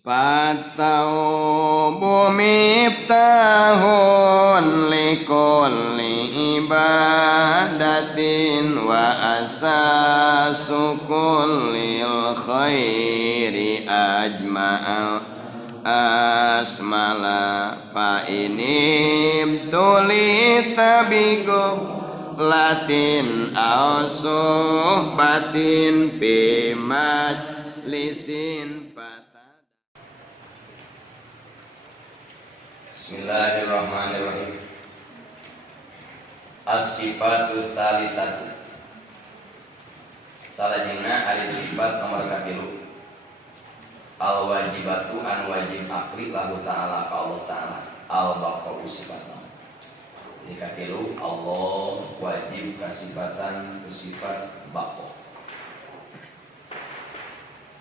Fataubu miftahun likulli ibadatin wa asasu kullil khairi ajma'al asmala fa inim tulita bigum latin ausuh batin bimat lisin. Bismillahirrahmanirrahim. As-sifatu salisatu. Salajengna ari sifat nomor katilu. Al-wajibatu an wajib akli lahu ta'ala ka Allah ta'ala. Al-baqa'u sifatan. Ini katilu Allah wajib kasifatan sifat baqa.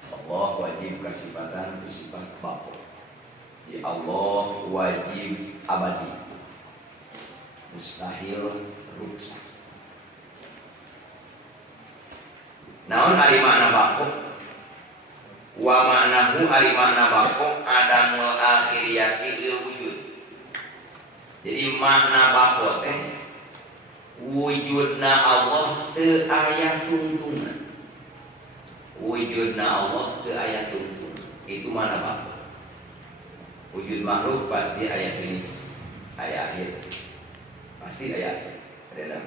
Allah wajib kasifatan sifat baqa. Ya Allah wajib abadi, mustahil rusak. Naon ari makna baqo? Wa ma'nahu ari makna baqo adamul akhiriyati lil wujud. Jadi makna baqo teh wujudna Allah teu aya tungtungan. Wujudna Allah teu aya tungtungan. Itu makna baqo. Wujud makhluk pasti ayat finish, ayat akhir, pasti ayat akhir.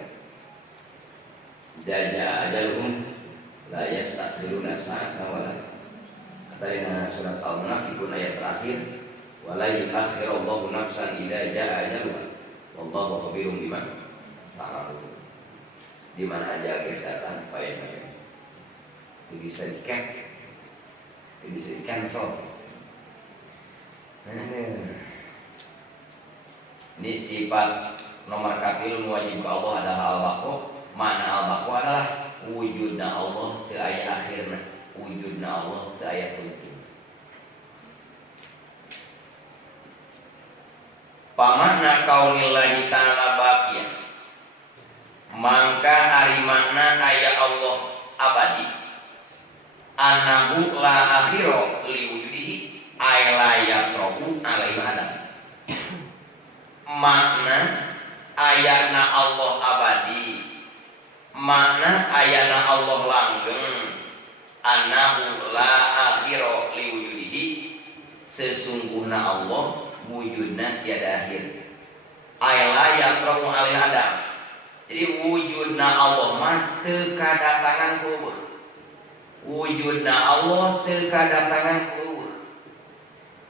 Jaja ajaluhum la yastakhiruna sa'atan wala. Katarina surat Al-Munafiqun ayat terakhir, wala yu'akhirullahu nafsan idza jaa ajaluha wallahu khabirum bima ta'malun. Di mana aja kesehatan payah-payah. Itu bisa di-cancel. Itu bisa di-cancel. Ini sifat nomor katilu wajib Allah adalah al-baqo. Mana al-baqo adalah wujudna Allah teu aya akhirna, wujudna Allah teu aya tungtung. Pamakna kaunillahi ta'ala baqiyah, mangka ari makna aya Allah abadi. Annahu la akhira li wujudihi ay la yatrabu alaihi adam. Makna ayatna Allah abadi, makna ayatna Allah langgeng. Annahu la akhira li wujudihi, sesungguhna Allah wujudna tiada akhir. Ay la yatrabu alaihi adam. Jadi wujudna Allah mah teu kadatangan kueuh. Wujudna Allah teu kadatangan kueuh.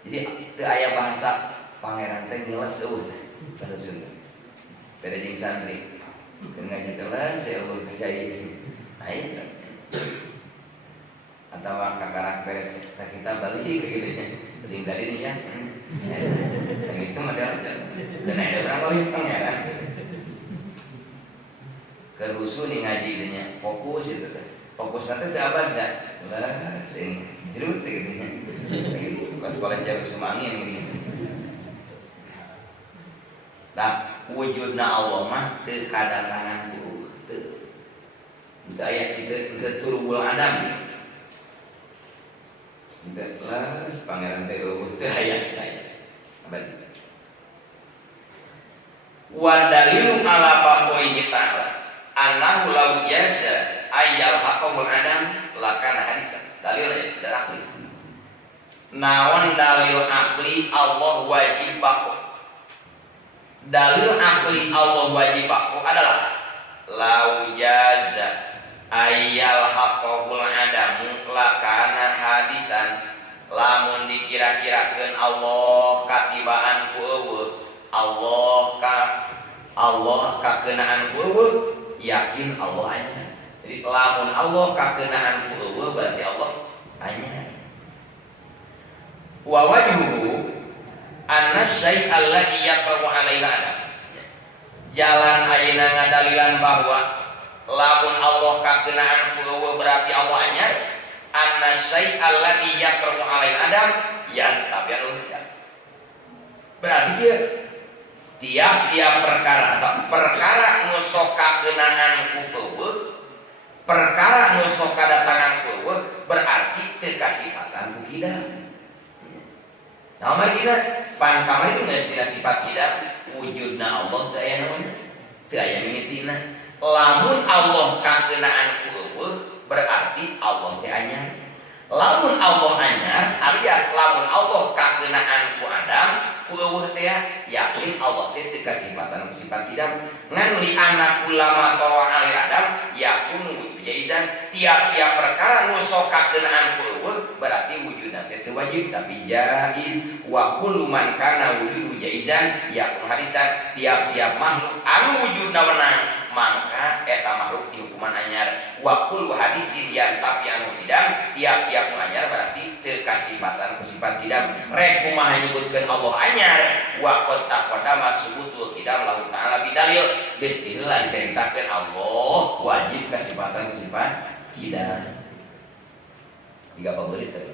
Jadi itu aya bahasa pangeran teh ngeles eueuh bahasa Sunda. Beda jeung santri. Dengan jelas saya ulun kacai. Aya atawa kakarak beres sakita balik ke kitu nya. Penting dari ini ya. Yang itu modal. Dan ada orang lain pangeran. Kerusuh nih ngaji nya, fokus itu teh. Fokus nanti teh abada. Lah sing jerut teh gitu nya. Pas sekolah cewek semangin ini. Nah, wujudna Allah mah teu kadatangan ku teu. Teu aya teu turubul adam. Teu kelas pangeran teh teu aya. Abadi. Wa dalilu ala baqaihi ta'ala annahu law jaza ayyal haqqul adam lakana hadisan. Dalil ya, dalil. Naon dalil akli Allah wajib baqo. Dalil akli Allah wajib baqo adalah lau jaza ayyal haqqul adamu lakana hadisan. Lamun dikira-kirakeun Allah katibaan ku eueuh, Allah kakeunaan ku eueuh, yakin Allah aya. Jadi lamun Allah kakeunaan ku eueuh berarti Allah aya. Wa wajhuhu anna syai' alladhi yaqa'u 'alaihi adam. Jalan ayeuna ngadalilan bahwa lamun Allah kakeunaan ku eueuh berarti Allah anyar. Anna syai' alladhi yaqa'u 'alaihi adam yantabi'u. Berarti dia tiap-tiap perkara nu sok kakeunaan ku eueuh, perkara nu sok kadatangan ku eueuh berarti teu kasifatan ku kidam. Nah mari kita pan kamari itu istilah sifat kita wujudna Allah teu aya naon teu aya mimitina. Lamun Allah kakeunaan ku eueuh berarti Allah teh anyar. Lamun Allah anyar alias lamun Allah kakeunaan ku Adam ku eueuh teh yakin Allah teh teu kasifatan sifat tidak ngan li anna kullama tawa ali Adam yakunu jaizan tiap-tiap perkara nu sok kakeunaan ku eueuh berarti wujudna teh teu wajib tapi jaiz wa kullu man kana wujudu jaizan yakun hadisan tiap-tiap makhluk anu wujudna wenang maka eta makhluk dihukuman anyar wa kullu hadisin yang tapi anu tidak tiap-tiap anyar berarti teu kasifatan ku sifat tidak rek kumaha nyebutkeun Allah anyar wa qad taqaddama subutul tidak lahu ta'ala bidalil geus diheula diceritakeun Allah wajib kasifatan ku sifat tidak. 30 menit saja.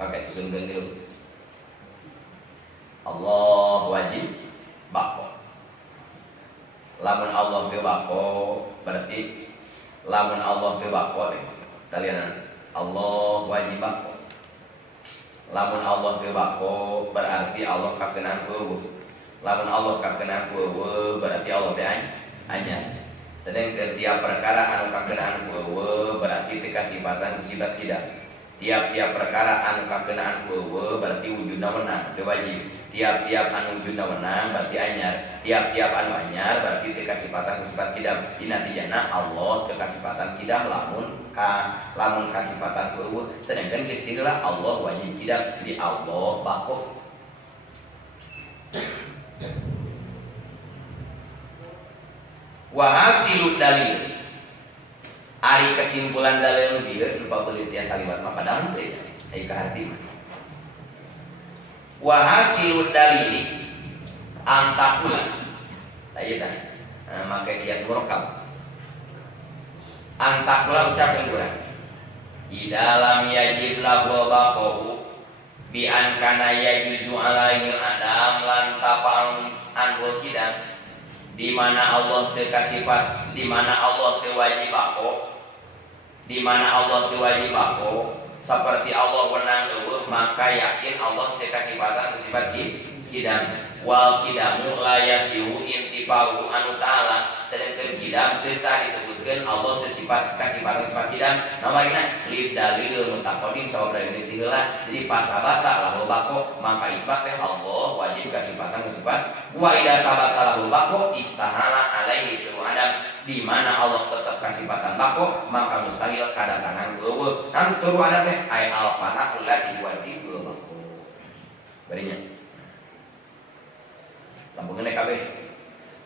Oke, susunkeun dulu. Allah wajib bako. Lamun Allah teu bako berarti lamun Allah teu bako kalian Allah wajib bako. Lamun Allah teu bako berarti Allah kakeunaan ku eueuh. Lamun Allah kakeunaan ku eueuh berarti Allah teh anyar. Sedangkan tiap perkara anu kakeunaan ku eueuh berarti teu kasifatan sifat tidak. Tiap-tiap perkara anu kakeunaan ku eueuh berarti wujudna menang teu wajib. Tiap-tiap anu wujudna menang berarti anyar. Tiap-tiap anu anyar berarti teu kasifatan sifat tidak. Inatijana Allah teu kasifatan tidak lamun kasifatan ku eueuh. Sedangkan geus tilulah Allah wajib tidak. Jadi Allah bako. Wa hasilu dalil ari kesimpulan dalil nu dieu lupa beulit ya saliwat mah padahal teh ai ka hati mah wa hasilu dalil antakula tah ieu tah make kias murokab antakula ucapkeun urang idalam yajid lahu baqahu bi an kana yajuzu alaihi adam lan tapang anhul kidam di mana Allah teu kasifat, di mana Allah teu wajib bako, di mana Allah teu wajib bako, seperti Allah wenang eueuh maka yakin Allah teu kasifatan sifat kidam. Wal kidamu la yasihu intifa'u anu ta'ala. Sedangkan kidam teu sah disebutkeun Allah teu sifat kasifatan sifat kidam. Namarina lid dalil mutaqaddim sabab dari istilah. Jadi pasabata lahu bako maka isbat teh Allah wajib kasifatan sifat. Wa idza sabata lahu bako istahala alaihi tu adam. Di mana Allah tetap kasifatan bako maka mustahil kadatangan eueuh. Anu turu ada teh ai al-fana allati wajib bako. Barinya lampungkeun kabeh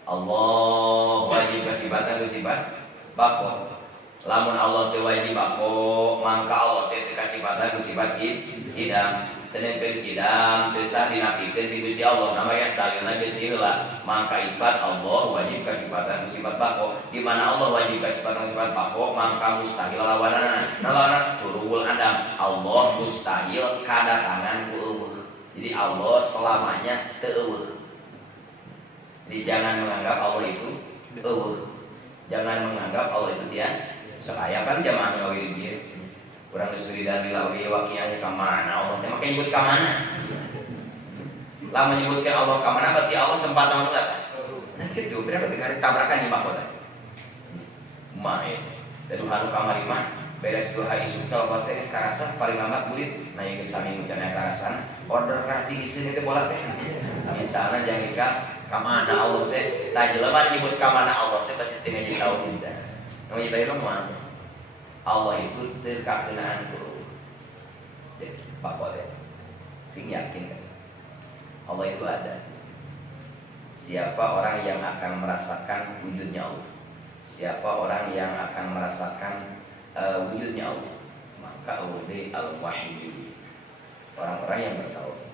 Allah wajib kasifatan sifat bako. Lamun Allah teu wajib bako mangka Allah teh teu kasifatan sifat kidam. Sedangkan kidam teu sah dinapikeun ti Gusti Allah namanya dalilna geus heula mangka isbat Allah wajib kasifatan sifat bako. Di mana Allah wajib kasifatan sifat bako mangka mustahil lawanana nalawana turul adam. Allah mustahil kadatangan ku eueuh. Jadi Allah selamanya teu eueuh. Jadi jangan menganggap Allah itu eueuh. Jangan menganggap Allah itu dia. Soalnya kan jamaah ngawiri dia. Kurang disuri dan dilawi wakianya ka mana Allah teh make nyebut ka mana. Lah menyebutkan Allah ka mana berarti Allah sempat mengulat. Nah kitu berarti ketika tabrakan di mahkota. Mae. Dan Tuhan kamari mah beres 2 hari suka obat teh karasa paling lambat murid nah yang sami ngucana karasan order karti di sini teh bola teh. Misalnya jangika kamana Allah teh tah jelema nyebut kamana Allah teh berarti teu ngajin tauhid teh. Nu nyebut mah Allah itu teu kakeunaan ku. Jadi pakot teh sing yakin kan. Allah itu ada. Siapa orang yang akan merasakan wujudnya Allah? Siapa orang yang akan merasakan wujudnya Allah? Maka ulil al-wahid. Orang-orang yang bertauhid.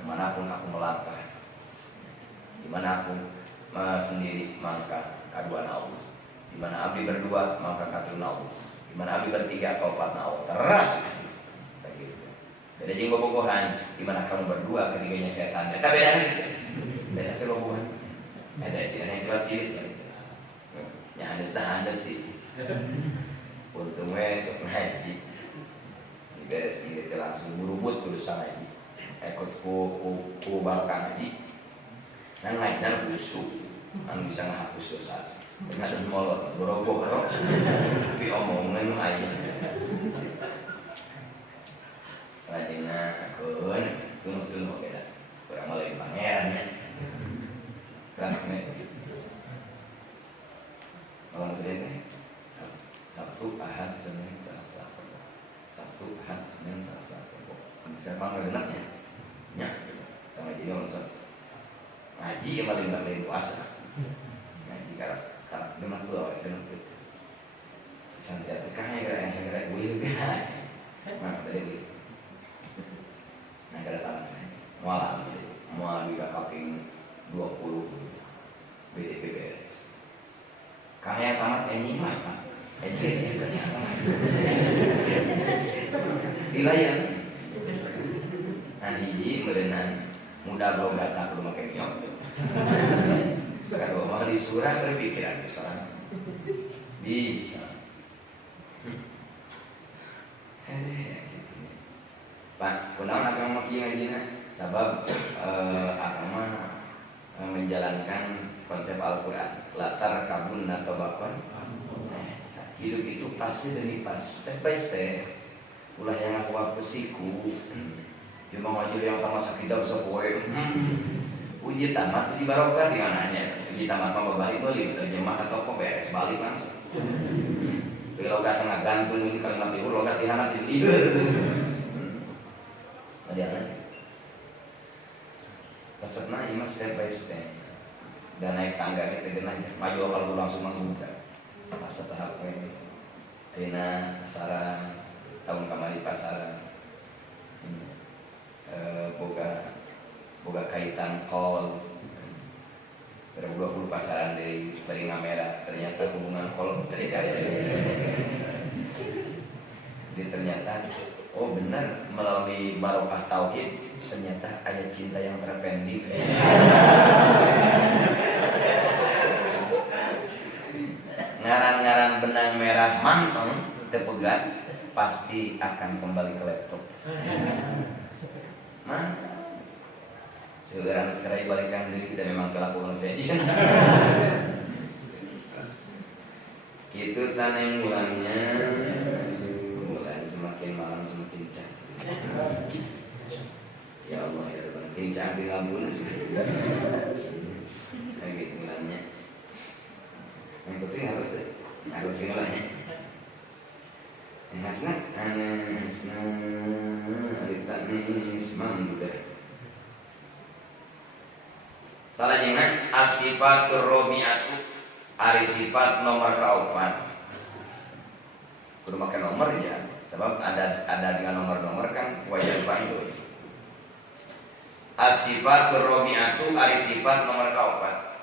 Kemanapun aku melangkah, dimana aku sendiri maka kaduan Allah. Dimana abdi berdua maka kaduan Allah. Dimana abdi bertiga kaopat Allah. Teras. Beda jeung bobogohan. Dimana kamu berdua ketiganya setan. Eta beda gitu. Beda teh bobogohan. Ada sih yang kuat sih. Ya ada sih. Untung we sok ngaji. Beres langsung berubut kudu ngaji ikut ku barokah ngaji nang ngainan busuk anu bisa ngahapus dosa dengan dan molot boro-boro tapi omongan aja lajengna keun tuluh beda kurang mulai pangeran ya rasanya orang sedih Sabtu Ahad Senin Selasa Sabtu Ahad Senin Selasa saya panggil enaknya ya sama jadi orang ngaji yang paling paling puasa ngaji karena dengan dua dengan itu santai kaya kira gue nah dari itu nah kada tahu malah mau juga kaping 20 BDP beres kaya tamat ini mah ini biasanya dilayan nanti merenan mudah logat nak rumah kenyok kalau mau disurah berpikiran kesalahan bisa Pak, kunaon agama kieu ngajina sabab agama menjalankan konsep Al-Qur'an latar kabun atau bakon hidup itu pasti demi pas step by step ulah yang aku apesiku cuma maju yang termasuk kita bisa poe uji tamat di barokah di mananya uji tamat mah balik beli terjemah atau kok beres balik langsung logat tengah gantung ini kalimat timur logat dihanap di tidur lihat resepna ini step by step dan naik tangga kita genanya maju kalau langsung menggugat masa tahap ini Rina pasaran tahun kemarin pasaran boga kaitan call 2020 pasaran dari Ngamera ternyata hubungan call jadi ternyata oh benar melalui barokah tauhid ternyata ada cinta yang terpendek ngaran-ngaran benang merah manteng tepegat pasti akan kembali ke laptop seorang cerai balikan diri kita memang kelakuan saja itu tanah yang mulanya mulai semakin malam semakin cantik ya Allah ya Allah makin cantik lambun kayak gitu mulanya yang penting harus mulanya hasna arita nis mambudah salah jengan asifatur romiatu ari sifat nomor kaopat kudu make nomor ya sebab ada dengan nomor-nomor kan wajar panggil asifatur romiatu ari sifat nomor kaopat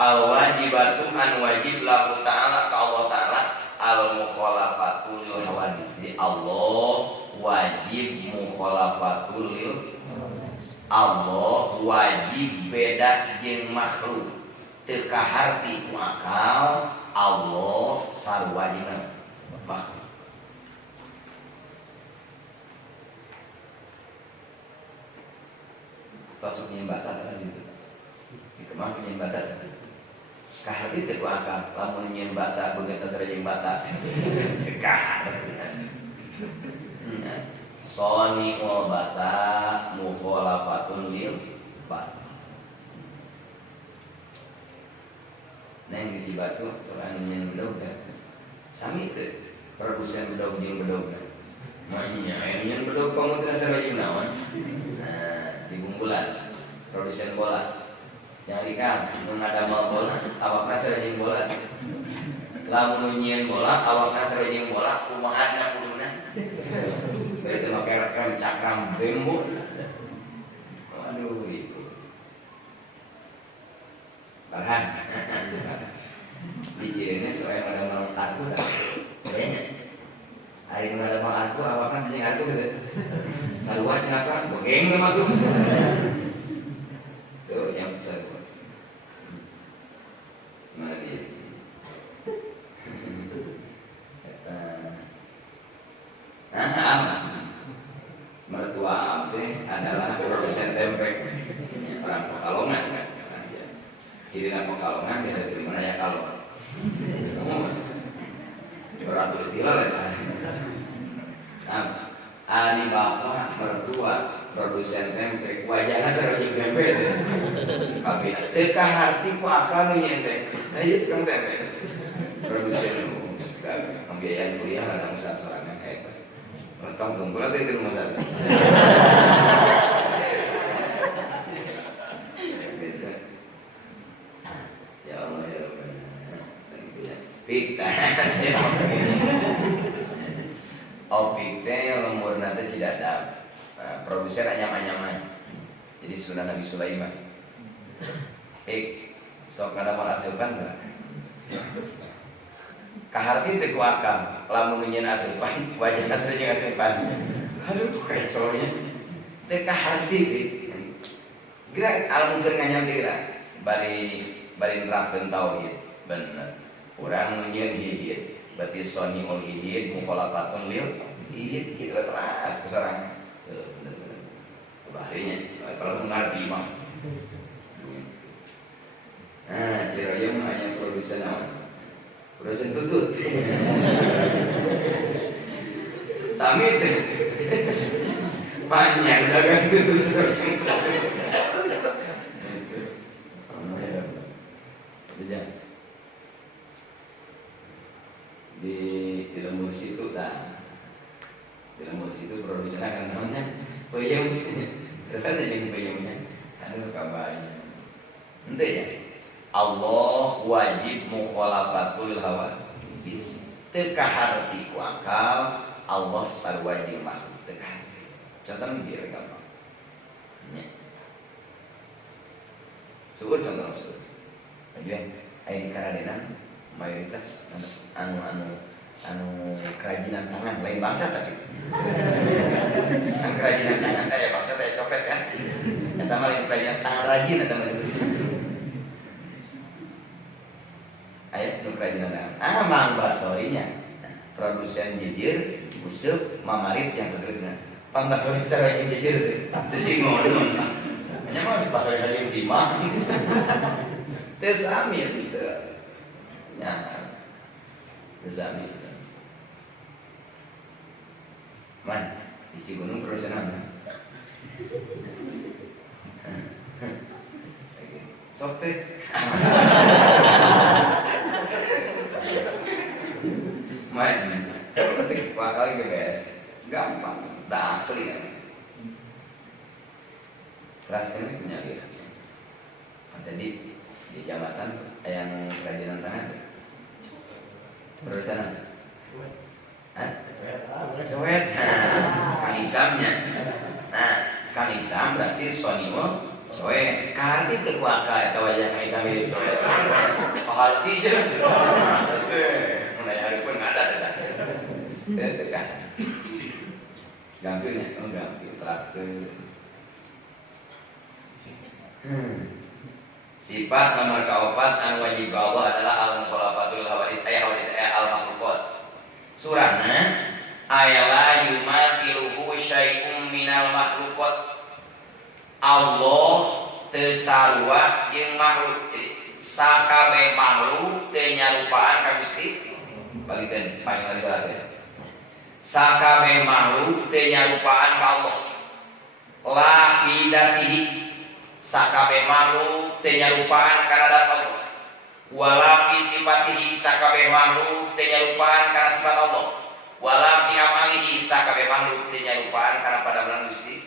al wajibatu an wajib lahu ta'ala ka Allah ta'ala al mukhalafatul lil hawadisi Allah wajib mukhalafatul lil Allah wajib beda jeung makhluk teu kaharti ku akal Allah sarua jeung makhluk tasuk nyembatan tadi itu dikemas nyembatan kaharti teu ku akal lamun nyembatan begitu sare jeung bata kaharti soni wal bata mukhalafatun lil bata neng di Cibatu soalnya nyen bedog sami teu produsen bedog jeung bedog makanya nyen bedog kamu teh sareng naon nah di Bungkulan produsen bola yang ikan mun ada mal bola awakna sareng bola lamun nyen bola awakna sareng bola kumaha kuduna itu pakai rem cakram bembo aduh itu bahan dicirinya soalnya ada mal aku dah kayaknya hari ini ada mal aku awaknya sejeng aku gitu sarua cenaka bogeng sama tuh tuh yang sarua gimana dia tempe. Orang Pekalongan kan. Ciri nama Pekalongan ya dari mana ya kalau. Beratur istilah lah. Nah, ani bapak mertua produsen tempe, wajahnya serajin tempe deh. Tapi dekat hati ku akan menyente. Ayo kang tempe. Produsen pembiayaan kuliah ada usaha sorangan kayak mentong kumpul aja di rumah saya. Ya Allah ya Allah. Pita opik teh lemur nanti tidak ada. Produser anyam-anyaman. Jadi sudah Nabi Sulaiman. Sok kada mau hasilkan enggak? Kaharti teh ku akam, lamun nyeun asupan, wajah asli jeung asupan. Aduh, kayak soalnya teh kaharti teh. Gerak alamun keur nganyam gerak, bari nerapkeun tauhid. Bener. Urang nyeun hidit, berarti soni ul hidit mukhalafatan lil hidit kitu terus kusarangan. Bener-bener. Baharinya kalau ngarti mah. Nah, Ciroyom hanya produsen awan. Produsen tutut. Samit. Panjang dagang tutut. Di lemur situ dah. Di lemur situ produsen akan namanya peyem. Terus ada yang peyemnya. Aduh kabarnya. Ente ya. Allah wajib mukhalafatul hawa bis teka harti ku akal Allah sarwajib makhluk teka harti contohnya biar gampang suur contoh suur ajuan ayo karadenan mayoritas anu kerajinan tangan lain bangsa tapi yang kerajinan tangan kayak bangsa kayak copet kan eta mah lain kerajinan tangan rajin eta mah ayat nu kerajinan tangan mang basorinya produsen jijir useup mamarit yang seterusnya pang basori sareng jijir teh singon hanya mah basori sareng timah teh sami gitu nya teh sami man di Cigunung produsen apa sok teh main ketik bakal guys gampang dah kali kan keras ini punya dia tadi di jambatan yang kerajinan tangan produsen cewek Kang Isamnya nah Kang Isam berarti sonimo cewek karti teu kuaka eta wajah Kang Isam itu cewek paharti jeung tekan gampilnya gampil traktir sifat nomor keempat anu wajib Allah adalah al-mukhalafatul hawadis al-makhluqat surahna ayala yumathiluhu syai'um minal makhluqat Allah teu sarua jeung makhluk sakabeh makhluk teu nyarupaan ka Gusti balikeun panggil sakabeh makhluk teu nyarupaan ka Allah la bidatihi sakabeh makhluk teu nyarupaan kana dat Allah wala fi sifatihi sakabeh makhluk teu nyarupaan kana sifat Allah wala fi amalihi sakabeh makhluk teu nyarupaan kana padamelan Gusti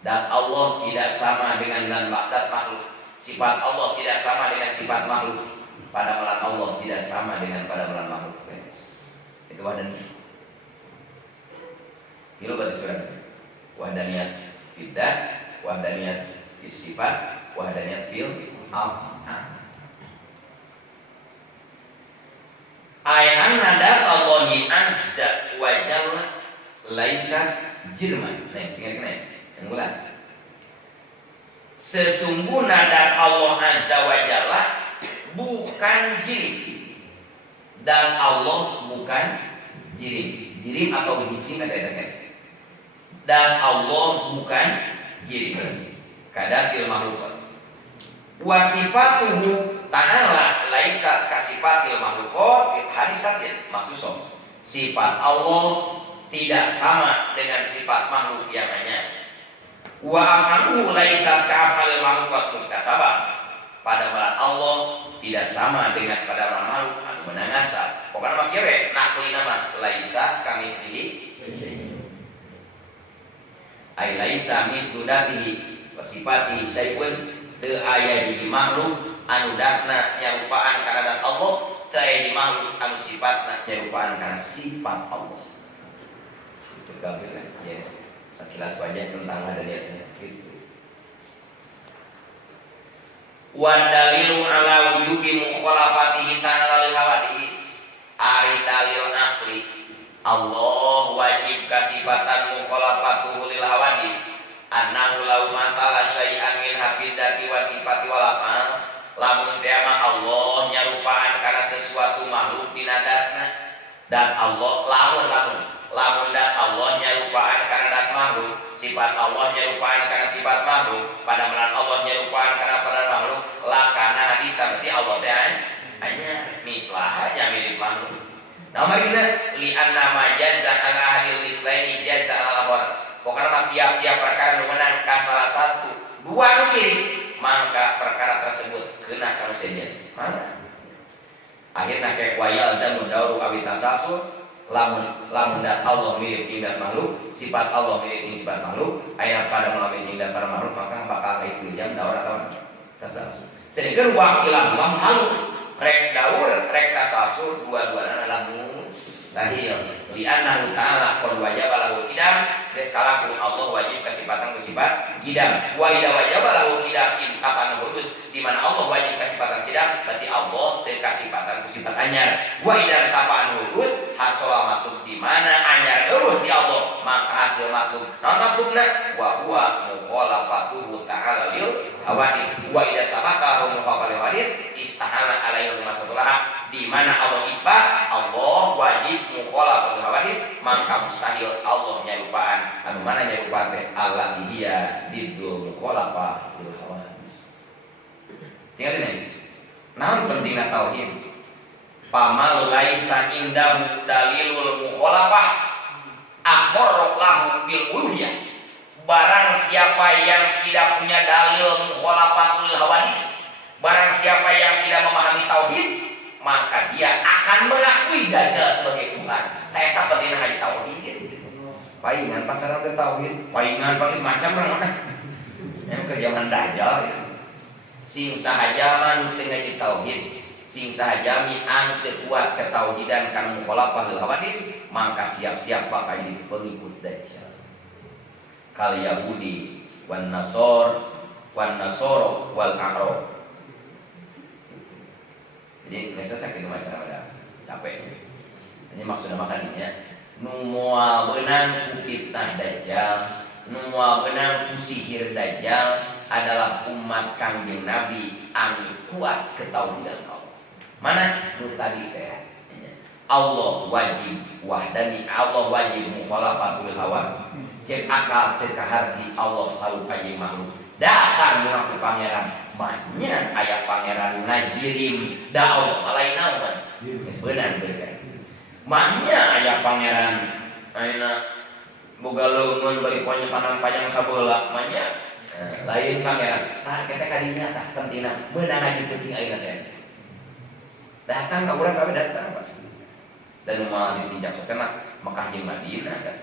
dan Allah tidak sama dengan dan makhluk sifat Allah tidak sama dengan sifat makhluk padamelan Allah tidak sama dengan padamelan makhluk itu wadah Kilo berarti surat wahdaniyat fidah, wahdaniyat sifat, wahdaniyat fil af'al. Ayat nada Allahi azza wa jalla laisa jirman. Nih, ingat-ingat yang mulai. Sesungguhnya dan Allah azza wa jalla bukan jirim dan Allah bukan jirim atau jisim dan Allah bukan jiri kadatil makhluk wasifatuhu ta'ala laisa kasifatil makhlukot hadisatin maksusom. Sifat Allah tidak sama dengan sifat makhluk yang lainnya. Wa amaluhu laisa ka'amalil makhlukot muktasabah. Pada malam Allah tidak sama dengan pada malam makhluk anu menangasa. Pokoknya mah kieu nakli nama laisa kamitslihi ay laisa misdudatihi wa sifatihi syai'un teu aya di makhluk anu datna nyarupaan kana dat Allah, teu aya di makhluk anu sifatna nyarupaan kana sifat Allah. Itu gambaran ya. Sekilas wajah tentang adanya gitu. Wa dalilu ala wujubi mukhalafatihi ta'ala lil hawadis. Ari dalil akli Allah wajib kasifatan mukhalafatuhu lil hawadis. Annahu law matala syai'an min haqidati wa sifati wal amal. Lamun teh Allah nyarupaan kana sesuatu makhluk dina datna dan Allah lamun dan Allah nyarupaan kana dat makhluk, sifat Allah nyarupaan kana sifat makhluk, pada melan Allah nyarupaan kana pada makhluk, lakana hadis seperti Allah teh hanya mislah aja mirip makhluk. Namanya li anna ma jaza ala ahli mislaini jaza ala lahor. Pokoknya tiap-tiap perkara nu menang ka salah satu dua nu mirip, maka perkara tersebut kena kana sejen. Mana? Akhirna kayak wayal zamu dauru awi tasasul. Lamun dat Allah mirip ingat makhluk, sifat Allah mirip sifat makhluk, ayat pada malam ingat pada makhluk, maka bakal istijam daur atau tasasul. Sedangkan wakilah lam haluk rek daur rek tasasul dua-duanya adalah mustahil. Li'annahu ta'ala qad wajaba lahu qidam, deskala kun Allah wajib kasifatan sifat qidam. Wa idza wajaba lahu qidam in kapan khusus di mana Allah wajib kasifatan qidam, berarti Allah teu kasifatan sifat anyar. Wa idza kapan khusus hasola matuk di mana anyar eueuh di Allah, maka hasil matuk naon matukna wa huwa mukhalafatuhu ta'ala lil hawadis. Wa idza sabaka mukhalafatu hadis istahala alaihi masallah, di mana Allah isbat Allah wajib mukhalafatu hawadis, maka mustahil Allah nyarupaan anu mana nyarupaan teh Allah dia didul mukhalafah lil hawadis. Tinggal ini naon pentingna tauhid. Pamal laisa indahu dalilul mukhalafah aqarra lahu bil uluhiyah. Barang siapa yang tidak punya dalil mukhalafatul hawadis, barang siapa yang tidak memahami tauhid, maka dia akan mengakui Dajjal sebagai Tuhan. Eta pentingna haji tauhid. Paingan pasaran teh tauhid, paingan pakai semacam mana? Yang ke zaman Dajjal ya. Sing sahaja manu teu ngaji tauhid, sing sahaja anu teu kuat ketauhidan kana mukhalafah lil hawadis, maka siap-siap bakal jadi pengikut Dajjal. Kal Yahudi wan Nasor wan Nasoro wal Arab. Jadi nggak selesai gitu macam ada capek. Ini maksudnya makan ini ya. Numua benang fitnah Dajjal, numua benang sihir Dajjal adalah umat Kangjeng Nabi anu kuat ketauhidan Allah. Mana nu tadi teh? Allah wajib wahdani, Allah wajib mukhalafatul hawa. Cek akal teu kaharti Allah salu kaji makhluk. Dakar munaf ke pangeran, banyak ayat pangeran ngajirim da Allah lain naon. Geus beunang berkan. Banyak ayat pangeran ayeuna boga leungeun bari poe panjang sabeula, banyak. Lain pangeran. Tah kita kadinya tah pentingna beunang ngaji penting ayeuna teh. Datang ka urang kabeh datang pasti. Dan moal ditinjak sokena Mekah jeung Madinah kan.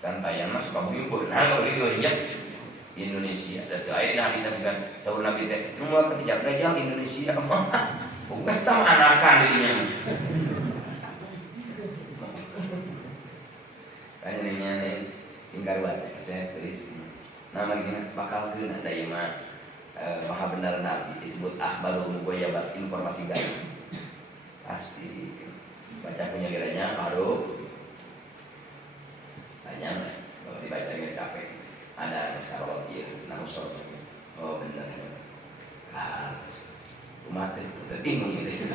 Santayan mah suka bumi beunang bagi dieujeuk di Indonesia. Dadi aya dina hadis kan saur Nabi teh, "Nu moal ketijak Dajjal di Indonesia." Bukan tah anakan dinya. Kan nya tinggal buat saya tulis. Nama gini bakal geuna da ieu mah maha benar Nabi disebut akhbarul mughayabat, informasi gaib. Pasti baca penyelidikannya baru tanya kalau dibaca dia capek ada sekarang dia nausor oh benar harus umat udah bingung gitu.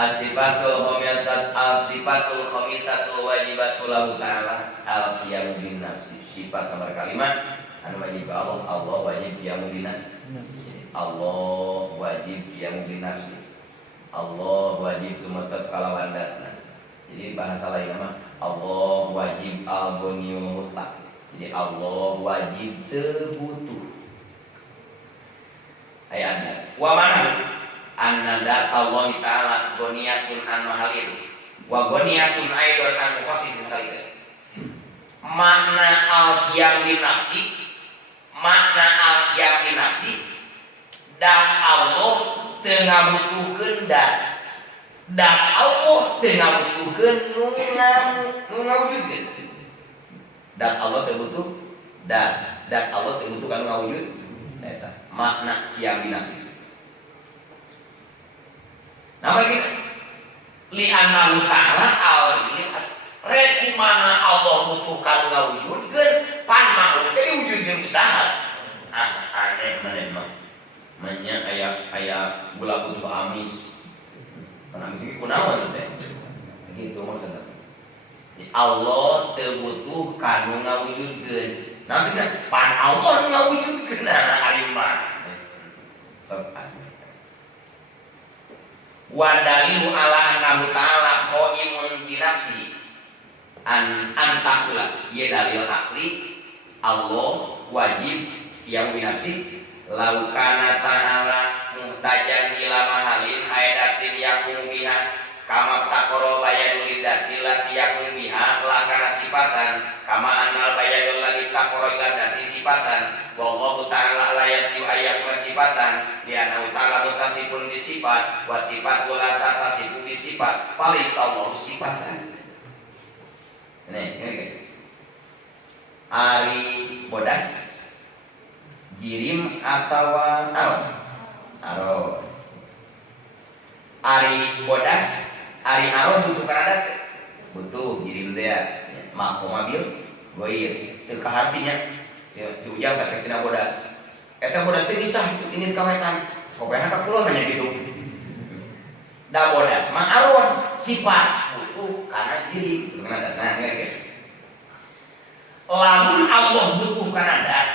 Asifatul khamisatul wajibatul lahu ta'ala al-qiyamu bin nafsi. Sifat nomor kalimat anu wajib Allah wajib qiyamu bin nafsi. Allah wajib qiyamu bin nafsi. Allah wajib tumatat kalawan datna. Jadi bahasa lain nama Allah wajib al-ghaniyu mutlaq. Jadi Allah wajib teu butuh. Ayatnya wa mana anna dat Allah taala ghaniyatun an mahalin wa ghaniyatun aidan an mukhassisin kalian. Makna al-qiyam bin nafsi, makna al-qiyam bin nafsi dan Allah teu ngabutuhkeun dan Allah teu ngabutuhkeun nu ngawujudkeun. Dan Allah teu butuh dan Allah teu butuh kanu ngawujud. Eta makna qiyam bin nafsi. Nama kita li'annahu ta'ala al-ikhlas. Rek di mana Allah butuhkan ngawujudkeun pan makhluk teh diwujudkeun usaha. Aneh mah. Manya aya gula butuh amis. Pan amis iki kunaon teh? Gitu maksudna. Allah teu butuh kanu ngawujudkeun. Maksudna pan Allah ngawujudkeun ari mah. Sok wa dalilu ala annahu ta'ala qaimun bi nafsi an antakula ya dalil akli Allah wajib yang bi nafsi lau kana ta'ala muhtajan ila mahalin aidatin yakun biha kama taqara bayadul lidati lati yakun biha la kana sifatan kama annal bayadul lati taqara ila dati sifatan wallahu ta'ala la yasiu ayyakuna sifatan li'annahu ta'ala mutasifun bi sifat wa sifat la tatasifu bi sifat falaysa Allahu sifatan. Nih ari bodas jirim atawa aro ari bodas ari aro butuh karadat butuh jirim dia mah mobil goir teu kahatinya ya si ujang ka cina bodas eta bodas teh disah ini kawetan kopena ka kulon nya gitu da bodas mah aron sifat butuh kana jirim gitu kana datang gitu. Lamun Allah butuh kana dat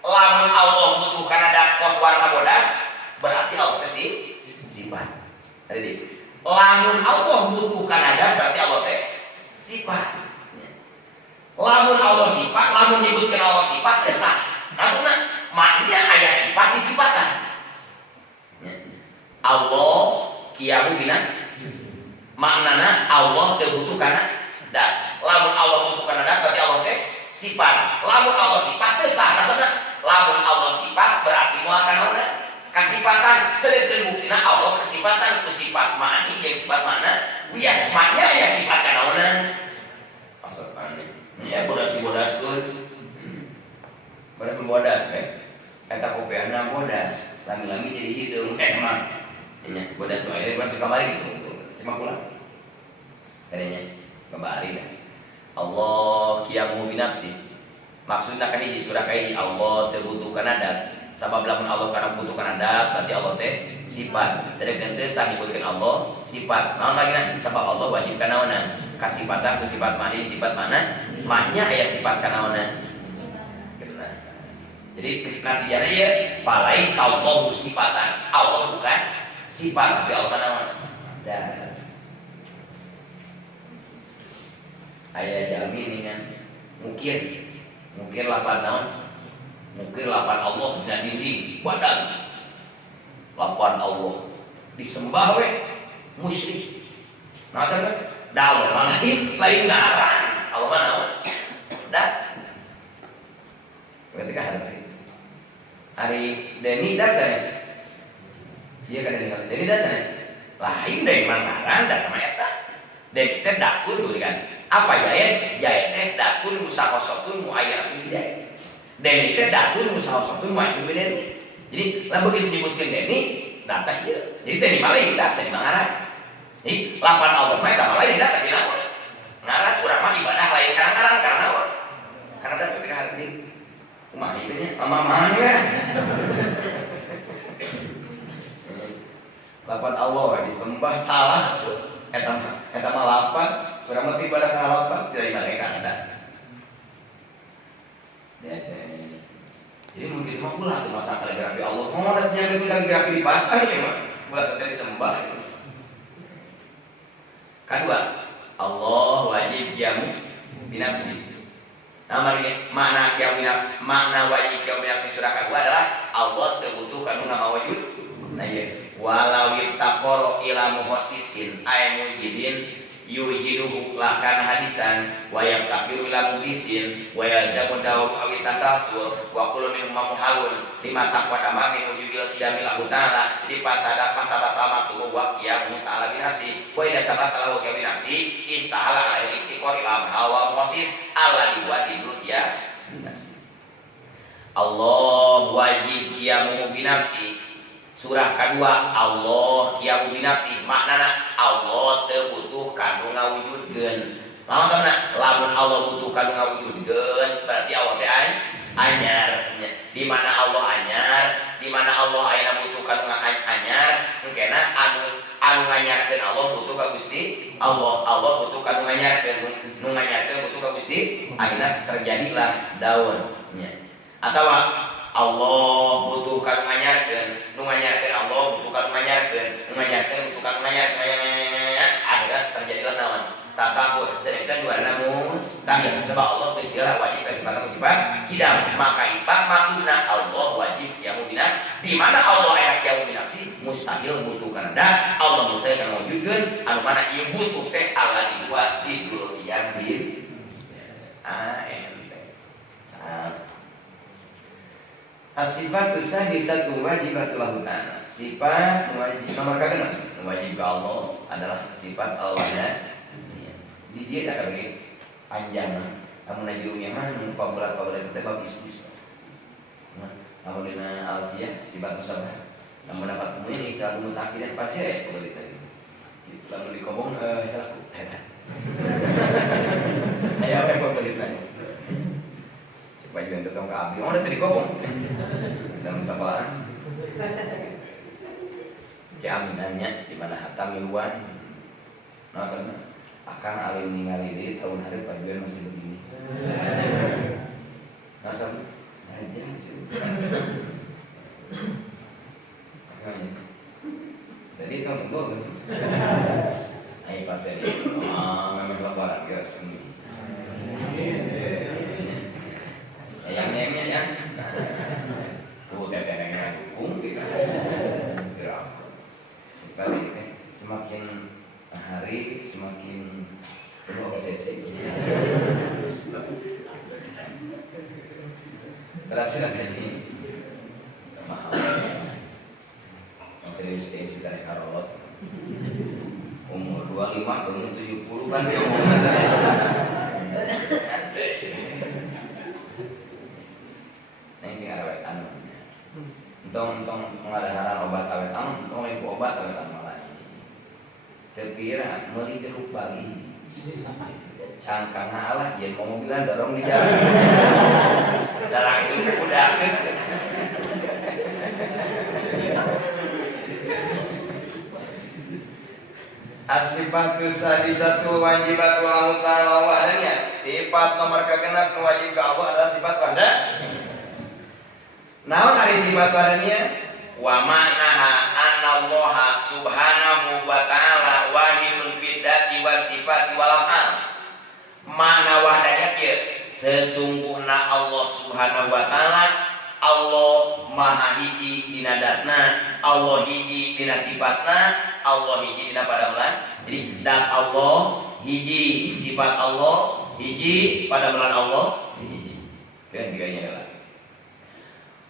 lamun Allah butuh kana dat kos warna bodas berarti Allah teh sifat tadi lamun Allah butuh kana dat berarti Allah teh sifat. Lamun Allah sifat, lamun nyebutkeun Allah sifat teh sah. Maksudna makna aya sifat disifatan. Allah qiyamu bina maknana Allah teu butuh kana dat. Lamun Allah butuh kana dat berarti Allah teh sifat. Lamun Allah sifat teh sah. Maksudna lamun Allah sifat berarti moal kana kasifatan sedeukeun buktina Allah kasifatan ku sifat ma'ani jeung sifat mana? Biar makna aya sifat kanaona. Maksudna ya bodas kun bodas eta kopiana bodas lami-lami jadi hidung emang nya bodas nu akhirnya masuk kamari gitu cuma pulang kadenya kembali dah Allah qiyamu bi nafsi maksudna kahiji surah kahiji Allah terbutuhkan adat sabab lamun Allah kana butuhkan adat berarti Allah teh sifat sedangkan teh sahibulkeun Allah sifat naon lagi sabab Allah wajib kana naonna kasifatan ku sifat mana sifat mana maknya aya sifat kanaona jadi nantinya ya palai sallallahu sifatan Allah bukan sifat tapi Allah kanaona dan aya jalmi ini kan mungkin lapan naon mungkin lapan Allah dan dinding badan lapan Allah disembah we musyrik maksudnya dah Allah lain ngaran Allah mana dah ketika hari Deni datang iya kan Deni datang lain dari mana ngaran datang eta Deni teh dakun tuh kan apa jaya teh dakun musakosotun muayyatun bijaya Deni teh dakun musakosotun muayyatun bijaya jadi lah begitu nyebutkan Deni datang ieu jadi Deni malah datang dari ngaran jadi lapan Allah mah eta malah datang di naon ngaran urang mah ibadah lain karang-karang karena naon karena da ketika hari kumaha ieu nya mama-mama ya lapan Allah disembah salah eta mah lapan urang mah ibadah kana lapan dari mereka ada. Jadi mungkin mah ulah tuh masa kaligrafi Allah. Mau ada nyampe kaligrafi di pasar ya mah. Ulah sekali sembah itu. Kedua, Allah wajib qiyamu binafsi. Makna wajib qiyamu binafsi surah kedua adalah Allah terbutuh kanu ngamawujud. Nah ya, walau ittaqara ila muhassisin ay mujibin yujiduhu lakan hadisan wa yaqtaqiru ila mudisin wa yalzamu dawu awi tasalsul wa kullu minhum muhalun lima taqwa min wujudil qiyamil ta'ala di pasada tamatu wa qiyamu ta'ala binafsi wa idza sabata lahu qiyamu binafsi istahala ala ittiqar ila hawa muassis alladhi wadidul ya binafsi. Allah wajib qiyamu binafsi. Surah kedua Allah qiyamu binafsi maknana Allah teu butuh kanu ngawujudkeun. Maksudna lamun Allah butuh kanu ngawujudkeun berarti Allah teh anyar. Di mana Allah anyar, di mana Allah aya butuh kanu anyar, engkena anu nganyarkeun Allah butuh ka Gusti Allah. Allah butuh kanu nganyarkeun, nu nganyarkeun butuh ka Gusti, akhirna terjadilah daun nya. Atawa Allah butuh kanu nganyarkeun, nu nganyarkeun Allah butuh kanu nganyarkeun, nu nganyarkeun butuh kanu nganyarkeun, akhirnya terjadilah naon? Tasawuf. Sedangkan dua mustahil sebab Allah istilah wajib sifat tidak maka isbat maksudna Allah wajib qiyamu binafsi. Di mana Allah aya qiyamu binafsi mustahil butuh kana Allah mustahil kana wujudkeun anu mana ieu butuh teh Allah dibuat tidul qiyam bin. As-sifatu sadisatu wajibatul lahu ta'ala. Sifat wajib nomor kagenep wajib Allah adalah sifat Allah. Jadi dia tak kagak panjang. Kamu najurungnya mah pabulat kita bab bisnis. Kamu dina alfiyah sifat musabah. Kamu dapat temu ini kalau mutakiran pasti ya pabulat itu. Kamu dikobong salahku. Ayo apa pabulat tadi? Baju yang tetap ke abdi, udah tadi kobong dalam sabaran keaminannya di mana hatam miluan maksudnya akan alim ningali di tahun hari pajuan masih begini maksudnya aja masih jadi kamu gue ayo pateri memang laporan gas yang ya teteh dukung gitu balik semakin hari semakin obsesi terakhir ini mahal serius isi dari karolot umur 25 umur 70 kan dia umur Entong pengadaharan obat awet anu, entong lain obat awet anu lain. Terkira meuli jeruk bali. Cangkang Allah yen mau mobilan dorong di jalan. Da langsung kudakeun. As-sifatu sadisatu wajibatul lahu ta'ala wa adanya. Sifat nomor kagenep nu wajib ka Allah adalah sifat wahda. Naon ari sifat wadania? Wa ma'naha annallaha subhanahu wa ta'ala wahidun bidzati wa sifati wal af'al. Makna wahdanya kieu, sesungguhna Allah subhanahu wa ta'ala Allah maha hiji dina datna, Allah hiji dina sifatna, Allah hiji dina padamelan. Jadi dat Allah hiji, sifat Allah hiji, padamelan Allah hiji. Kan tiganya adalah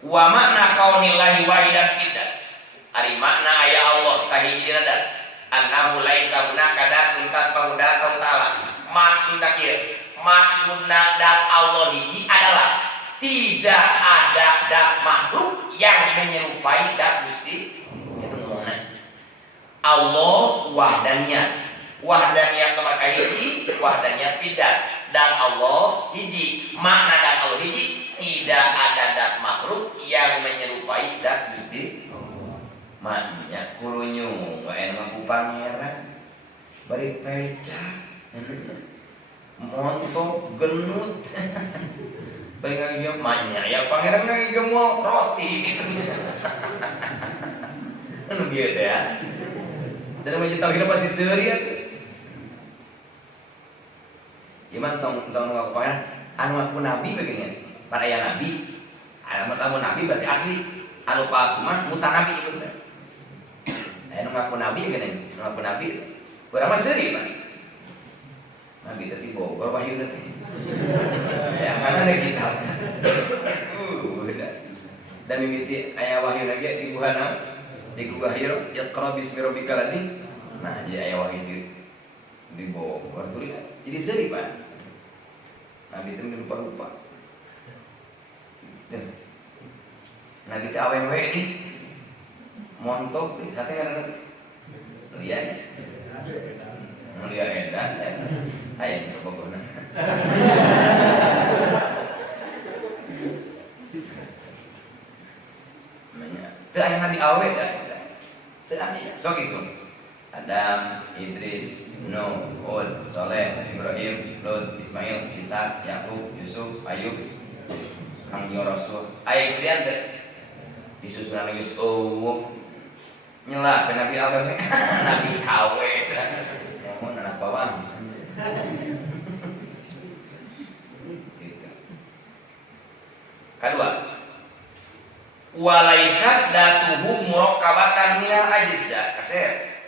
wa makna kaunillahi wahidan tidak. Ari makna aya Allah sahiji dina dat. Annahu laisa hunaka datun tasbahu datahu ta'ala. Maksudna kieu, maksudna dat Allah hiji adalah tidak ada dat makhluk yang menyerupai dat Gusti. Itu ngomongna. Allah wahdaniyat. Wahdaniyat nomor hiji, wahdaniyat tidak. Dan Allah hiji. Makna dan Allah hiji, tidak ada dat makhluk yang menyerupai dat Gusti. maknya kurunyu wae ngaku pangeran bari pecah montok genut bari ngagem maknya ya pangeran ngagem roti anu kieu teh ya dan mah tauhid pasti seuri ya gimana tong ngaku pangeran anu ngaku nabi begini para aya nabi alamat anu nabi berarti asli anu palsu mah mutan nabi itu teh anu ngaku nabi geuning ngaku nabi urang mah seuri Pak nabi teh Bogor wahyu teh ya kana ada kitab dan mimiti aya wahyu lagi di buhana di gugahir iqra bismi rabbikal ladzi nah jadi aya wahyu di Bogor tuh jadi seuri Pak nabi teh lupa-lupa nabi teh awewe nih montok di sate kan lian edan ayo ke Bogor teu aya nabi awewe teu aya sok itu Adam, Idris, Nuh, Hud, Saleh, Ibrahim, Lut, Ismail, Ishak, Yakub, Yusuf, Ayub, Kangjo Rasul. Aya istrian teh disusunan geus nyela nabi awewe nabi kawe mohon anak bawang kedua walaisat datuhu murakkabatan minal ajza kaser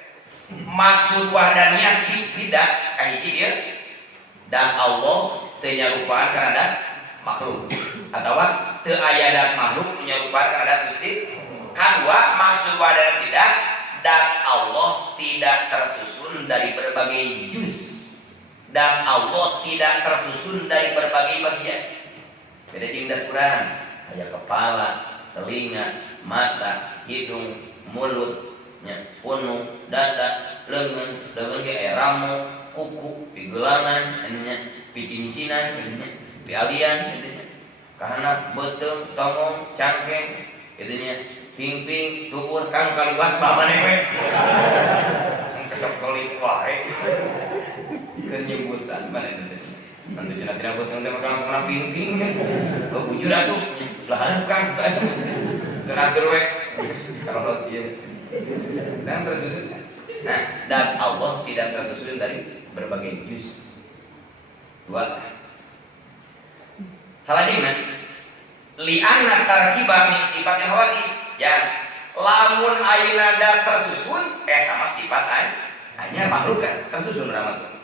maksud wahdaniyah bidah kahiji ieu dan Allah teu nyarupaan kana makhluk atawa teu aya dat makhluk nyarupaan kana Gusti. Kedua maksud wahdaniyah bidah dan Allah tidak tersusun dari berbagai juz dan Allah tidak tersusun dari berbagai bagian. Beda jeung dat Quran aya kepala, telinga, mata, hidung, mulut, unu, dada, lengan ge ramu, kuku, pigelangan, picincinan, pialian, kahana beuteung, tongong, cangkeng, pingping, tubur, kang kaliwat bamaneh we. Kesep kali wae. Keur nyebutan mana teh. Nanti cenah-cenah beuteung teh maka langsung pingping. Bujur atuh. Lah kang. Teratur we. Kalau ieu dan tersusun. Nah, dan Allah tidak tersusun dari berbagai juz. Dua. Selanjutnya, li'anna tarkiba min sifatil hawadis. Ya, lamun ayeuna da tersusun, nama sifat hanya makhluk kan tersusun ramat.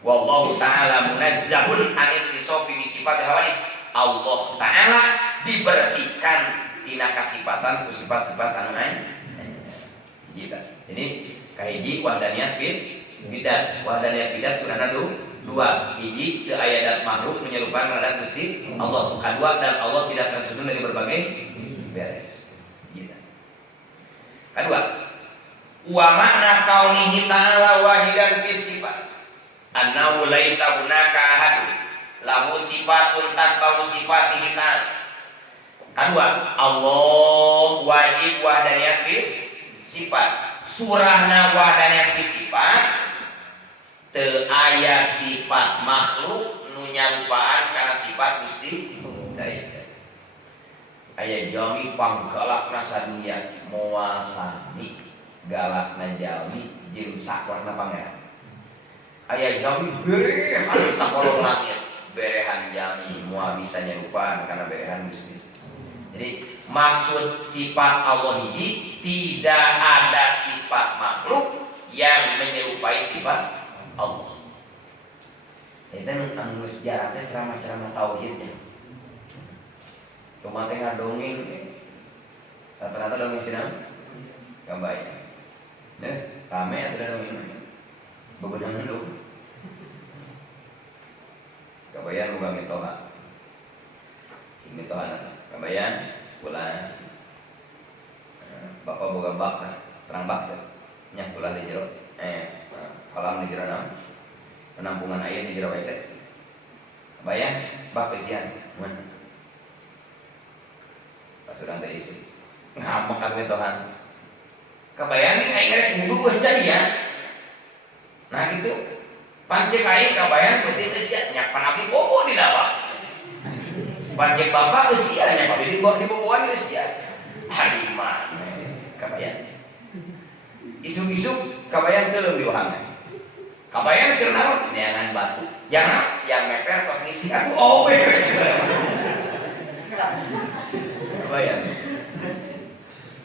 Wallahu ta'ala munazzahun an ittisafi bi sifatil hawadis. Allah Ta'ala dibersihkan tina kasifatan ku sifat-sifat anu gitu. Ini kahiji wahdaniyah bidat. Wahdaniyah bidat sunana dua. Hiji teu aya dat makhluk menyerupakan kepada Gusti Allah. Kedua dan Allah tidak tersusun dari berbagai beres. Gitu. Kedua, wa makna kaunihi ta'ala wahidan fi sifat. Annahu laisa hunaka ahadun lahu sifatun tasbahu sifatihi ta'ala. Kedua, Allah wajib wahdaniyah fi sifat. Surahna wahdaniyah fi sifat teu aya sifat makhluk nu nyarupaan kana sifat Gusti Taya. Aya jalmi panggalakna sadunya moal sami galakna jalmi jeung sakurna pangeran. Aya jalmi berehan sakolong langit berehan jalmi moal bisa nyarupaan kana berehan Gusti. Jadi maksud sifat Allah hiji tidak ada sifat makhluk yang menyerupai sifat Allah. Itu anu sejarah teh ceramah-ceramah tauhidnya. Cuma teh ngadongeng. Ternyata dongeng sinam gambar. Nah, rame atuh dongeng. Bebeunang dong. Kabayan boga mitoha. Mitoha kabayan kula bapak boga bak terang bak nya kula di jero kolam di jero penampungan air di jero WC. Bayang bak isian mun pas urang teh isi ngambek kabeh Tuhan. Kabayang nih aing kudu baca ya. Nah gitu. Pancek aing kabayang penting geus nya panabdi bobo di dawa. Pancek bapak geus sia nya pabdi di boboan geus sia. Hari mana kabayang. Isuk-isuk kabayang teuleum di wahana. Kabayang keur naon? Neangan batu. Jangan yang meper tos ngisi aku beres. Kabayang.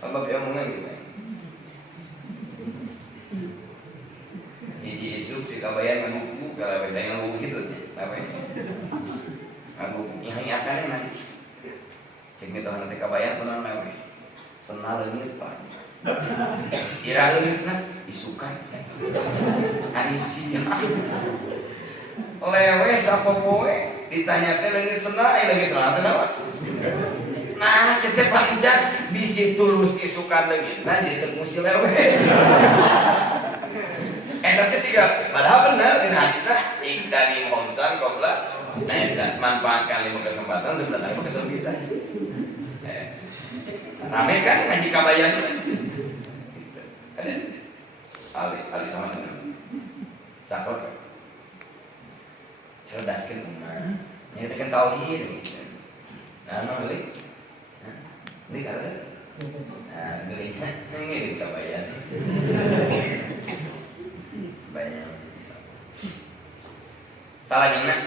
Apa dia ngomong gitu? Hiji isuk si kabayang ngagugu kalau beda ngagugu gitu apa ini? Ngagugu yang akan nanti. Cek gitu nanti kabayang tenan nawe. Senal leungit Pak. Ira leungitna isukan. Anisi. Lewe sapopoe ditanya teh leungit senal leungit senal teh naon? Nah, setiap panjang bisi tulus isukan leungit. Nah, jadi teu musi lewe. Eta sih gak, padahal benar ini hadisnya ikhtani muhamsan qabla nah manfaatkan 5 kesempatan sebenarnya 5 kesempitan. Rame kan ngaji kabayang ada ali sama teman sakot cerdaskeun teman nya teh kan tauhid nah beli beli kada nah belinya ngeureun kabayang banyak salahnya.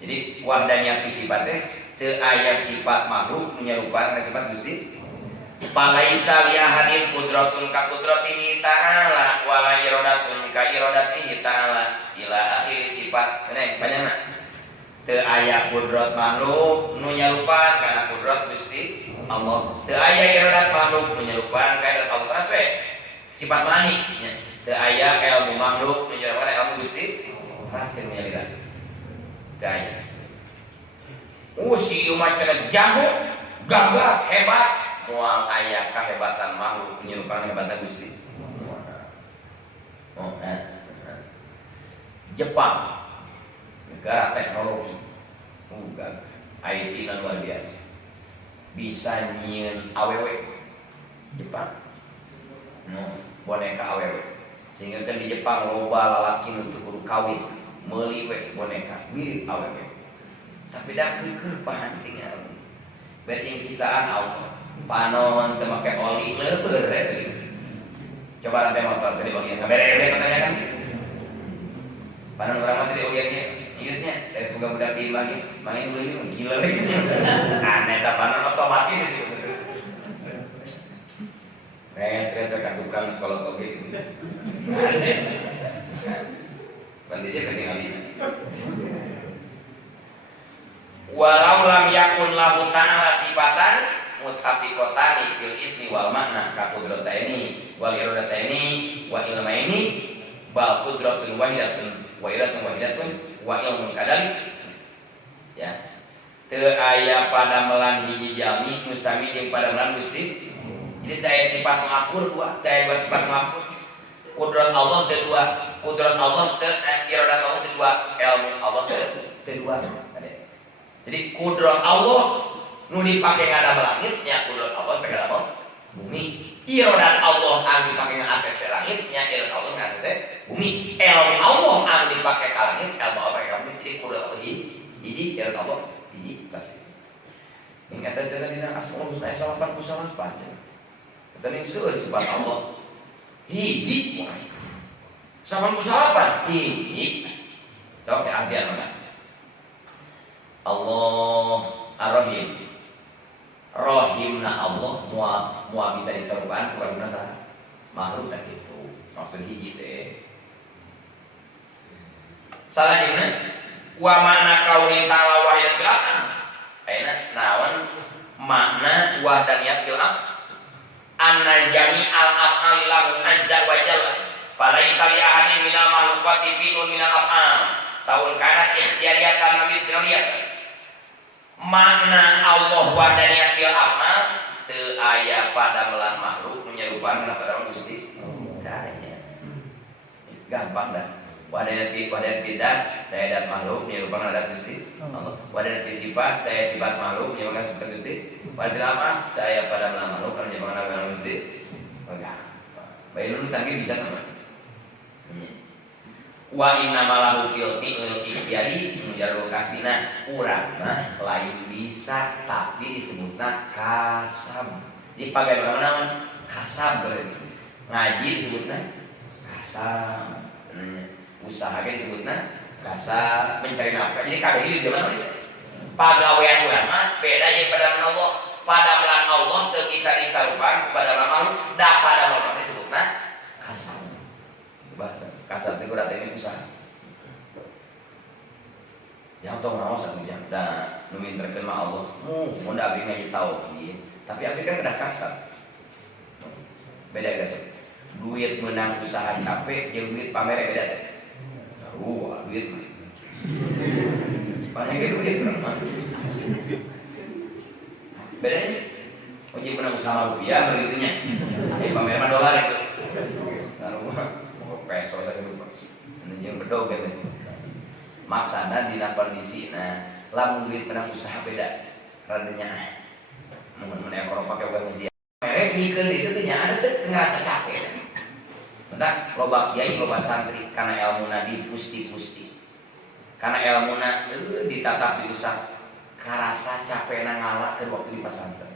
Jadi wahdanya sifatnya teu aya sifat makhluk menyerupakan sifat Gusti. Falaisa li ahadin qudratun ka qudratihi ta'ala wa la iradatun ka iradatihi ta'ala ila akhir sifat. Bener banyakna. Teu aya qudrat makhluk nu nyerupakan kana qudrat Gusti Allah. Teu aya iradat makhluk nu nyerupakan ka iradat Allah we. Sifat mani nya. Teu aya ilmu makhluk nu nyerupakan ilmu Gusti. Raskeun nyalira. Teu aya. Si ieu mah cenah jago, gagah, hebat. Moal aya kahebatan makhluk menyerupakan hebatan Gusti. Jepang negara teknologi IT luar biasa bisa nyieun awewe Jepang boneka awewe sehingga kan di Jepang loba lalaki nu teu kudu kawin meuli we boneka mirip awewe tapi dah keukeun pahantingna berarti ciptaan Allah panon teu make oli leueur coba nanti motor tadi bagian kabere katanya kan panon urang mah tadi bagian ge ieu nya tes boga budak di imah mangin dulu gila we aneh ta panon otomatis sih ternyata tukang sekolah oke aneh bandinya ketinggalan walau lam yakun lahu ta'ala sifatan mutafiqatani fil ismi wal makna ka qudrataini wal iradataini wa ilmaini bal qudratun wahidatun wa iradatun wahidatun wa ilmun kadalik ya teu aya pada melan hiji jalmi nu sami jeung pada melan Gusti. Jadi daya sifat mengakur dua, daya sifat mengakur. Kudrat Allah kedua, kudrat Allah iradat Allah kedua, ilmu Allah kedua. Jadi kudrat Allah nu dipake ngadam langit nya kudrat Allah pake ngadam bumi. Iradat Allah anu dipake ngasese langit nya iradat Allah ngasese bumi. Ilmu Allah anu dipake ka langit, ilmu Allah pake ka bumi. Jadi kudrat Allah hiji, iradat Allah hiji kasih. Ingat aja dina Asmaul Husna 88. Dan seueur sifat Allah hiji 88 hiji sok teh artian mana Allah Ar-Rahim Rahimna Allah mua bisa diserupakan ku rahimna saha makhluk tak kitu maksud hiji teh salahina wa mana kauni ta'ala wahid bil ayeuna naon makna wahdaniyat bil anna jami'al af'ali lahu azza wa jalla falaisa li ahadin minal makhluqati fi'lun minal af'al saul kana ikhtiyariyatan nabi diriyat makna Allah wadaniyatil af'al teu aya pada melan makhluk menyerupakan pada Gusti kaya gampang dah Wadah tidak ada makhluk menyerupakan adat Gusti Allah. Wadah sifat sifat makhluk menyerupakan sifat Gusti. Wadah lama pada makhluk kan menyerupakan adat Gusti. Enggak. Baik dulu tadi bisa teman. Wa inna malahu filti untuk ikhtiari menjarul kasbina urang mah lain bisa tapi disebutna kasab. Jadi bagaimana kasab berarti ngaji disebutna kasab. Usaha ge disebutna kasab mencari nafkah. Jadi kabeh ieu di mana ieu? Pagawean urang mah beda jeung pada Allah. Pada melan Allah teu bisa disarupan kepada makhluk, da pada makhluk disebutna kasab. Bahasa kasar itu berarti ini usaha. Yang tong naos atuh jang da nu minterkeun mah Allah. Mun da abdi ngaji tauhid, tapi abdi kan udah kasar. Beda guys. Duit menang usaha capek jeung duit pamere beda teh. Duit mah. Paling ge duit urang mah. Bedanya ojek menang usaha rupiah begitunya. Pamer mah dolar itu. Peso tadi lupa, yang bedog gitu. Maksana di kondisi, lamun duit menang usaha beda, radenya, mun ekor pakai uang sih. Mereka mikir itu tuh ada tuh ngerasa capek. Bentar, loba kiai, loba santri, karena ilmu nadi pusti, karena ilmu ditatap diusah, karasa capek nangala ke waktu di pesantren.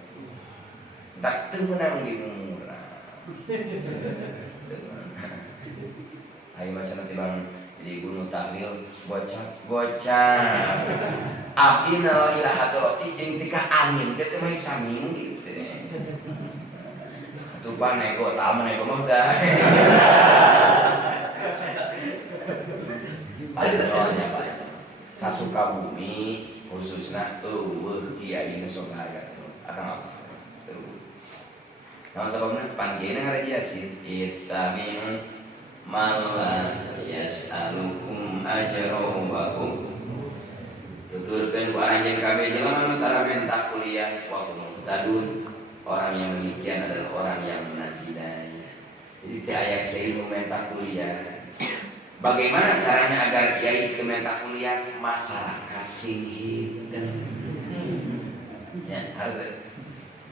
Tak tuh menang di murah. Ayo macam nanti bang jadi gunung tahlil gocap abdi nal ilah hadrati jeung tika angin teh mah saming gitu tuh pan nego tah nego mah udah aduh Pak sasuka bumi khususna eueuh kiai nu sok harga akan apa nah sababna panggilna ngareja sih ittabi'u mala yas'alukum ajran wa hum tuturkeun ku anjeun kabeh jelema nu tara menta kuliah wa hum tadun orang yang demikian adalah orang yang menanti hidayah. Jadi teh aya kiai nu menta kuliah. Bagaimana caranya agar kiai itu menta kuliah? Masyarakat sih ya harus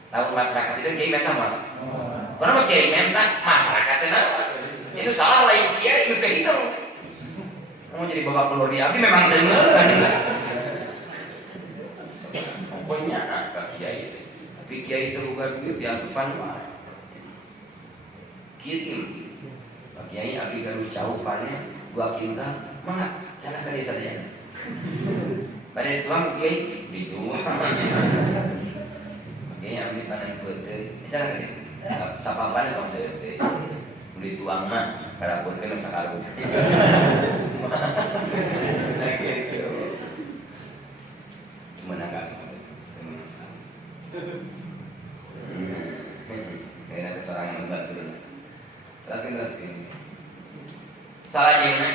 tahu masyarakat itu kiai menta mah. Kenapa kiai menta masyarakat teh itu salah lain kiai itu teh itu. Mau jadi babak pelur di abdi memang dengeran. Pokoknya ke kiai. Tapi kiai itu bukan duit di asupan mah. Kirim. Pak kiai abdi garu caupannya 2 kintal. Mangga cara ka desa dia. Pada dituang kiai dijual. Kiai abdi panen peuteun. Cara ka dia. Sapapan tong saya teh. Dituang mah kada pun kena sakaru. Nah gitu. Menangkap. Ini ada serangan membantu. Terus salah jengna.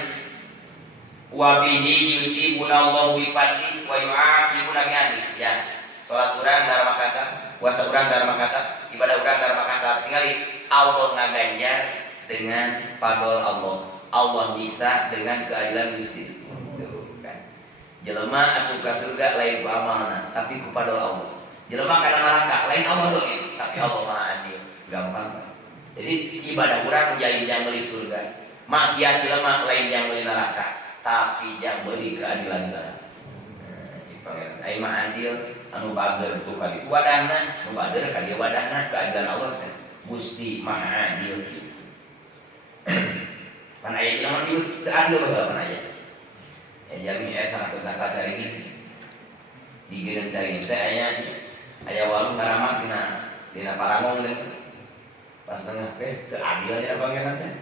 Wa bihi yusibunallahu bi fadli wa yu'aqibuna bi adli. Ya. Salat urang dharma kasar, puasa urang dharma kasar, ibadah urang dharma kasar. Tingali Allah ngaganjar dengan fadl Allah. Allah nyiksa dengan keadilan Gusti. Tuh kan. Jelema asup ka surga lain ku amalna, tapi ku fadl Allah. Jelema kana neraka lain Allah doang, tapi Allah Maha Adil. Gampang. Jadi ibadah urang jadi yang meuli surga. Maksiat jelema lain yang meuli neraka, tapi yang meuli keadilan Allah. Cik pangeran ai Maha Adil anu bager tu ka ditu wadahna, anu bager ka dieu wadahna keadilan Allah. Gusti Maha Adil. Pan aya jelema ieu teu adil bae pan aya. Ya jami asa atuh tak cari ini. Digeun cari teh aya walu ngaramat dina parangong teh. Pas tengah teu adil aya pangeran teh.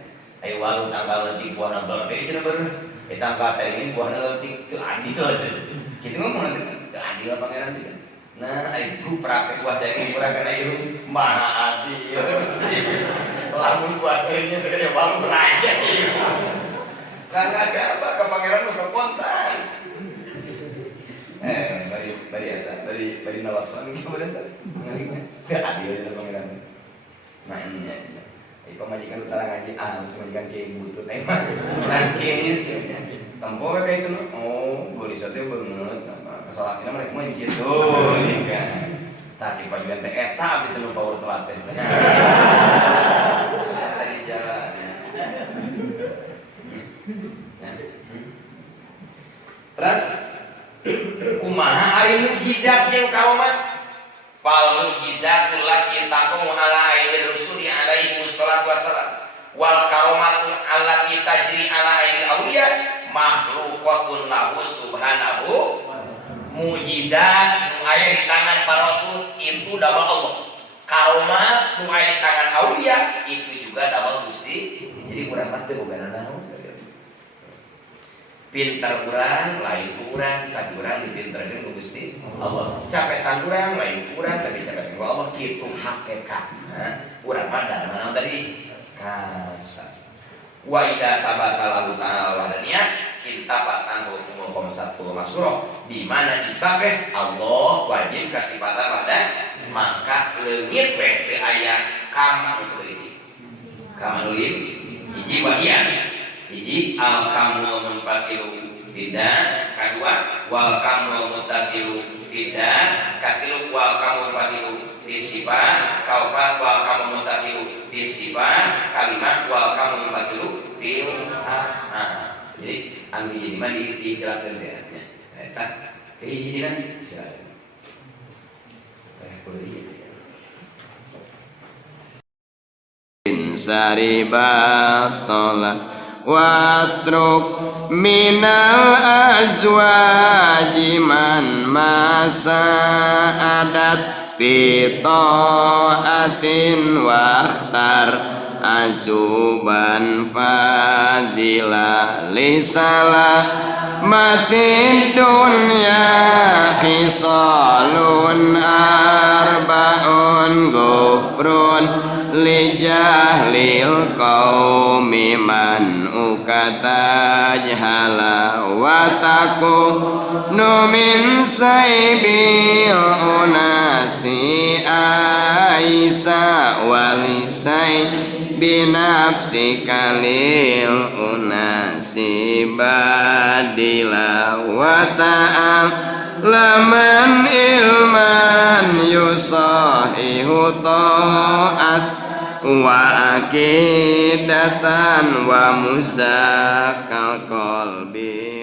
Aya walu tanggal leutik buahna berde cenah bener. Eta angka cari ini buahna leutik teu adil. Kitu ngomong teu adil pangeran teh. Nah, itu praktek buah cari kurang kana ieu Maha Adil. Lamun kuasanya sekali baru belajar itu. Karena apa ke pangeran musuh spontan. Bari nawasan gitu bener. Ngalingnya adil itu pangeran. Makanya Pemajikan utara ngaji majikan kayak butut emang lagi tempo kayak itu oh boleh sate banget masalah kita mereka mencit tuh nih kan tadi pajuan teh eta abdi teu power telaten selesai di jalan terus kumaha ari mukjizat jeung kaomat fal mukjizatul lati taqumu ala aidi rusuli alaihi wassalatu wassalam wal karomatul allati tajri ala aidi awliya makhluqatun lahu subhanahu mukjizat nu aya di tangan para rasul itu damel Allah karomat nu aya di tangan awliya itu juga damel Gusti jadi urang mah teu boga naon pintar urang lain urang kan urang dipinterkeun ku Gusti Allah capetan urang lain urang tapi capetan ku Allah kitu hakikatna urang mah dana tadi kasar wa idza sabata lahu ta'ala wadaniyah intafatan hukumul khamsatul masruh di mana disebabkan Allah wajib kasifatan pada maka leungit we teu aya kamang seuleuh kamalin hiji wahian hiji al kamul munfasilu tidak kedua wal kamul muttasilu tidak katilu wal kamul munfasilu disifat kaopat wal kamul muttasilu disifat kalimat wal kamul munfasilu bil jadi anu jadi mah dijelaskeun teh ya eta hiji lagi silakan saribatollah watruk minal azwaji man masa adat fi ta'atin wakhtar azuban fadila lisala mati dunya khisalun arbaun gufrun lijahlil qaumi man ukatajhala wataku numin saibil unasi aisa walisai binafsi kalil unasi badila wata'al laman ilman yusahihu ta'at wa akidatan wa muzakkal qalbi